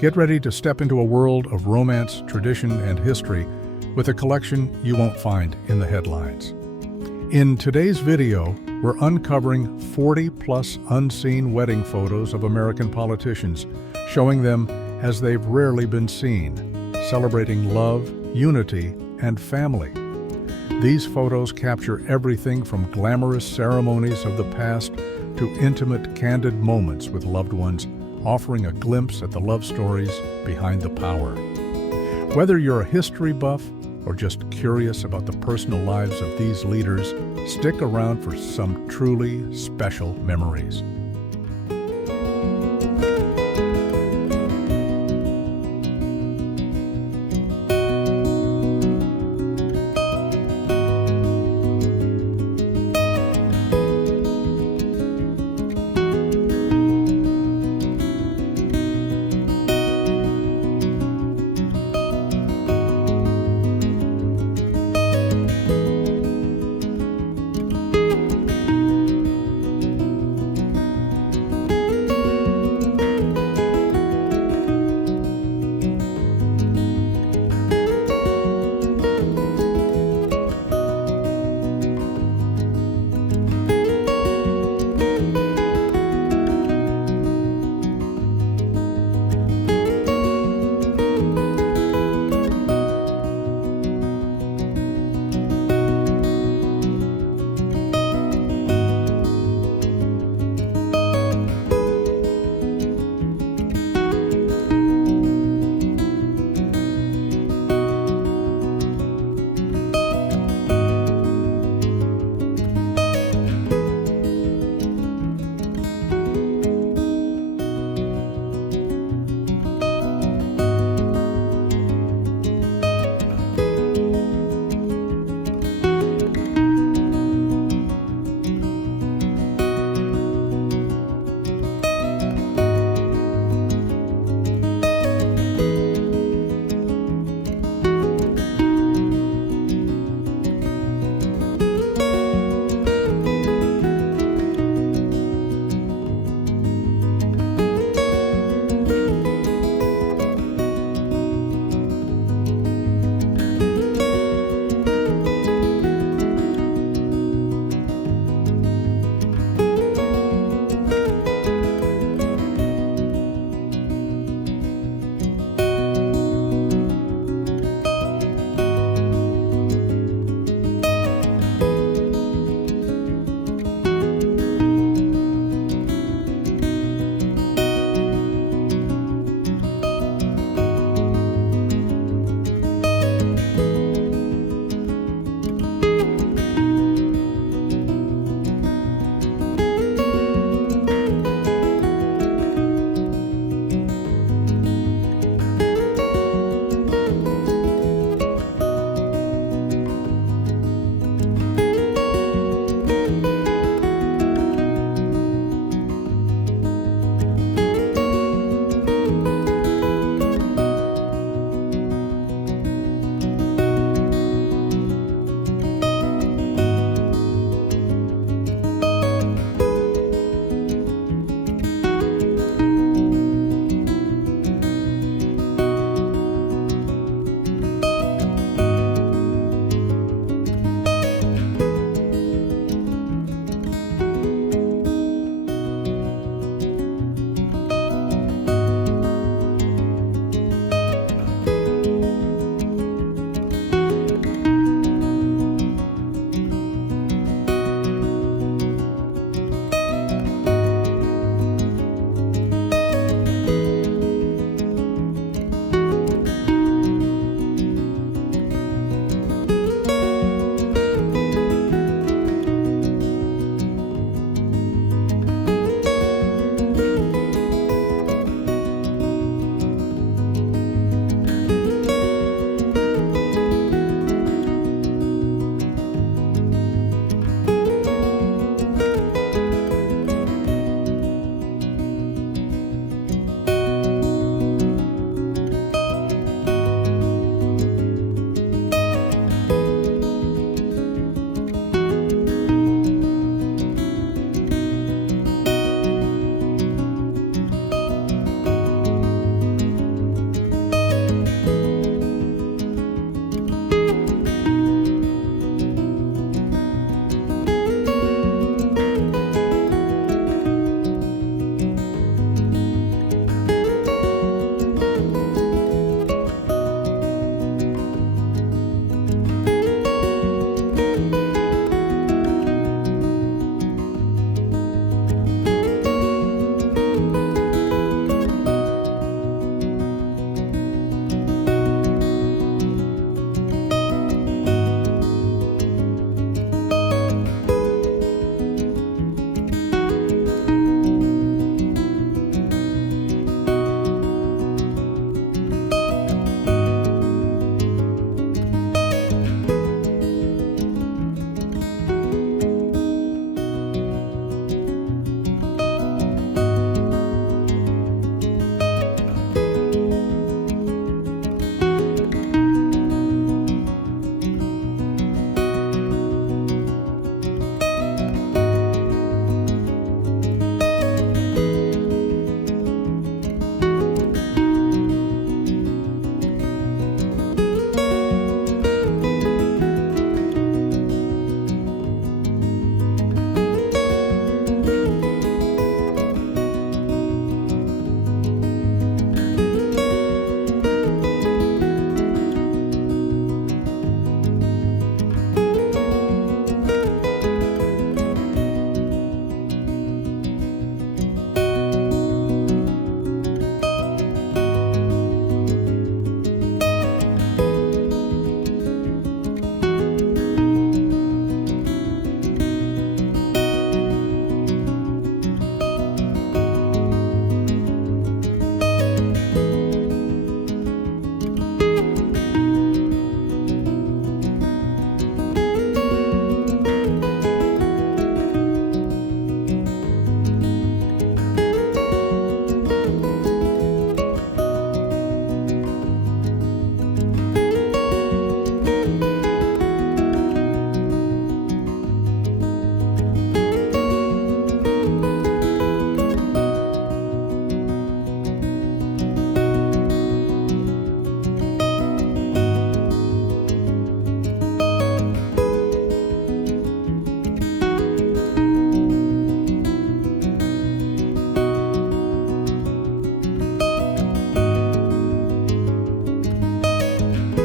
Get ready to step into a world of romance, tradition, and history with a collection you won't find in the headlines. In today's video, we're uncovering 40-plus unseen wedding photos of American politicians, showing them as they've rarely been seen, celebrating love, unity, and family. These photos capture everything from glamorous ceremonies of the past to intimate, candid moments with loved ones, offering a glimpse at the love stories behind the power. Whether you're a history buff or just curious about the personal lives of these leaders, stick around for some truly special memories.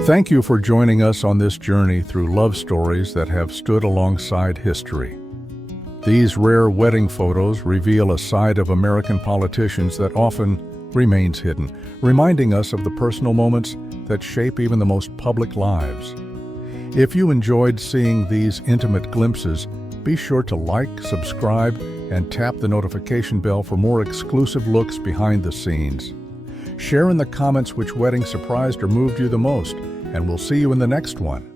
Thank you for joining us on this journey through love stories that have stood alongside history. These rare wedding photos reveal a side of American politicians that often remains hidden, reminding us of the personal moments that shape even the most public lives. If you enjoyed seeing these intimate glimpses, be sure to like, subscribe, and tap the notification bell for more exclusive looks behind the scenes. Share in the comments which wedding surprised or moved you the most, and we'll see you in the next one.